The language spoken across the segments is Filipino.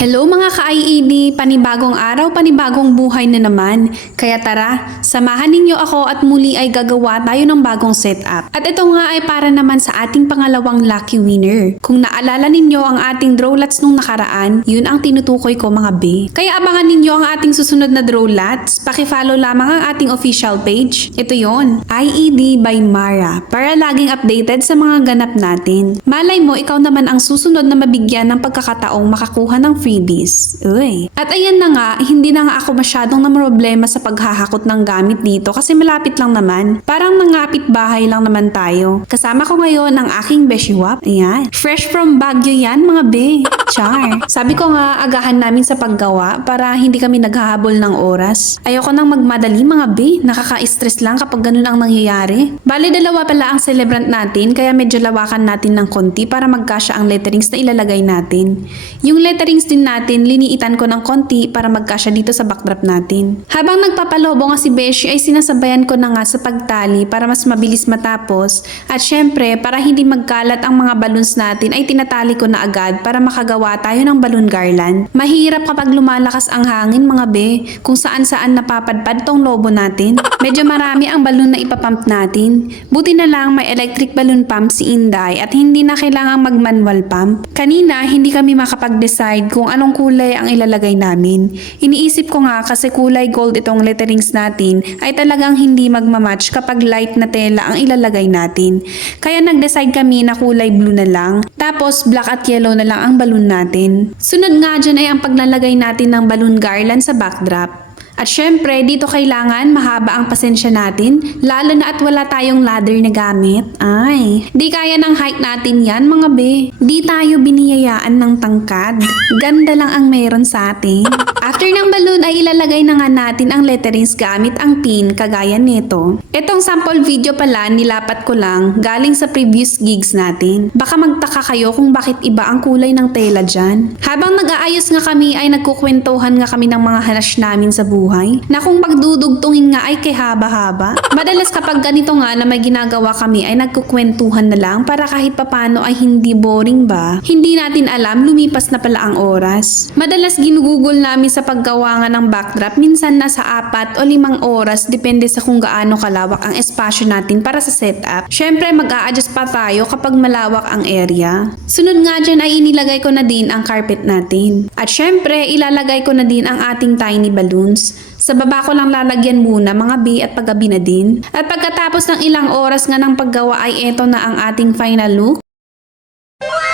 Hello mga ka-IED, panibagong araw, panibagong buhay na naman. Kaya tara, samahan ninyo ako at muli ay gagawa tayo ng bagong setup. At ito nga ay para naman sa ating pangalawang lucky winner. Kung naalala ninyo ang ating draw lots nung nakaraan, yun ang tinutukoy ko mga be. Kaya abangan ninyo ang ating susunod na draw lots, paki-follow lamang ang ating official page. Ito yon, IED by Mara, para laging updated sa mga ganap natin. Malay mo, ikaw naman ang susunod na mabigyan ng pagkakataong makakuha ng freebies. Uy. At ayan na nga, hindi na nga ako masyadong problema sa paghahakot ng gamit dito kasi malapit lang naman. Parang mangapit bahay lang naman tayo. Kasama ko ngayon ang aking beshiwap. Ayan. Fresh from Baguio yan mga be. Char. Sabi ko nga, agahan namin sa paggawa para hindi kami naghahabol ng oras. Ayoko nang magmadali mga be. Nakaka-stress lang kapag ganun ang nangyayari. Bale, dalawa pala ang celebrant natin kaya medyo lawakan natin ng konti para magkasya ang letterings na ilalagay natin. Yung letterings din natin, liniitan ko ng konti para magkasya dito sa backdrop natin. Habang nagpapalobo nga si Beshi ay sinasabayan ko na nga sa pagtali para mas mabilis matapos. At syempre, para hindi magkalat ang mga balloons natin ay tinatali ko na agad para makagawa tayo ng balloon garland. Mahirap kapag lumalakas ang hangin mga be, kung saan saan napapadpad tong lobo natin. Medyo marami ang balloon na ipapump natin. Buti na lang may electric balloon pump si Inday at hindi na kailangang mag-manual pump. Kanina, hindi kami makapag-decide kung anong kulay ang ilalagay namin. Iniisip ko nga kasi kulay gold itong letterings natin ay talagang hindi magmamatch kapag light na tela ang ilalagay natin. Kaya nag-decide kami na kulay blue na lang, tapos black at yellow na lang ang balloon natin. Sunod nga dyan ay ang paglalagay natin ng balloon garland sa backdrop. At syempre, dito kailangan mahaba ang pasensya natin, lalo na at wala tayong ladder na gamit. Ay, di kaya ng height natin yan mga be. Di tayo biniyayaan ng tangkad. Ganda lang ang meron sa atin. After ng balloon ay ilalagay na nga natin ang letterings gamit ang pin kagaya nito. Itong sample video pala nilapat ko lang galing sa previous gigs natin. Baka magtaka kayo kung bakit iba ang kulay ng tela dyan. Habang nag-aayos nga kami ay nagkukwentuhan nga kami ng mga hanas namin sa buhay. Na kung pagdudugtungin nga ay kay haba-haba. Madalas kapag ganito nga na may ginagawa kami ay nagkukwentuhan na lang para kahit papano ay hindi boring ba. Hindi natin alam lumipas na pala ang oras. Madalas ginugugol namin sa paggawa nga ng backdrop, minsan nasa 4 o 5 oras depende sa kung gaano kalawak ang espasyo natin para sa setup. Syempre mag-a-adjust pa tayo kapag malawak ang area. Sunod nga dyan ay inilagay ko na din ang carpet natin. At syempre ilalagay ko na din ang ating tiny balloons. Sa baba ko lang lalagyan muna mga be at paggabi na din. At pagkatapos ng ilang oras nga ng paggawa ay eto na ang ating final look.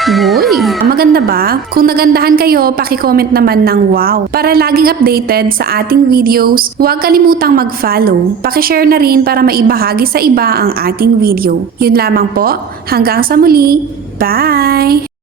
Uy, maganda ba? Kung nagandahan kayo, paki-comment naman ng wow. Para laging updated sa ating videos, huwag kalimutang mag-follow. Paki-share na rin para maibahagi sa iba ang ating video. Yun lamang po, hanggang sa muli. Bye!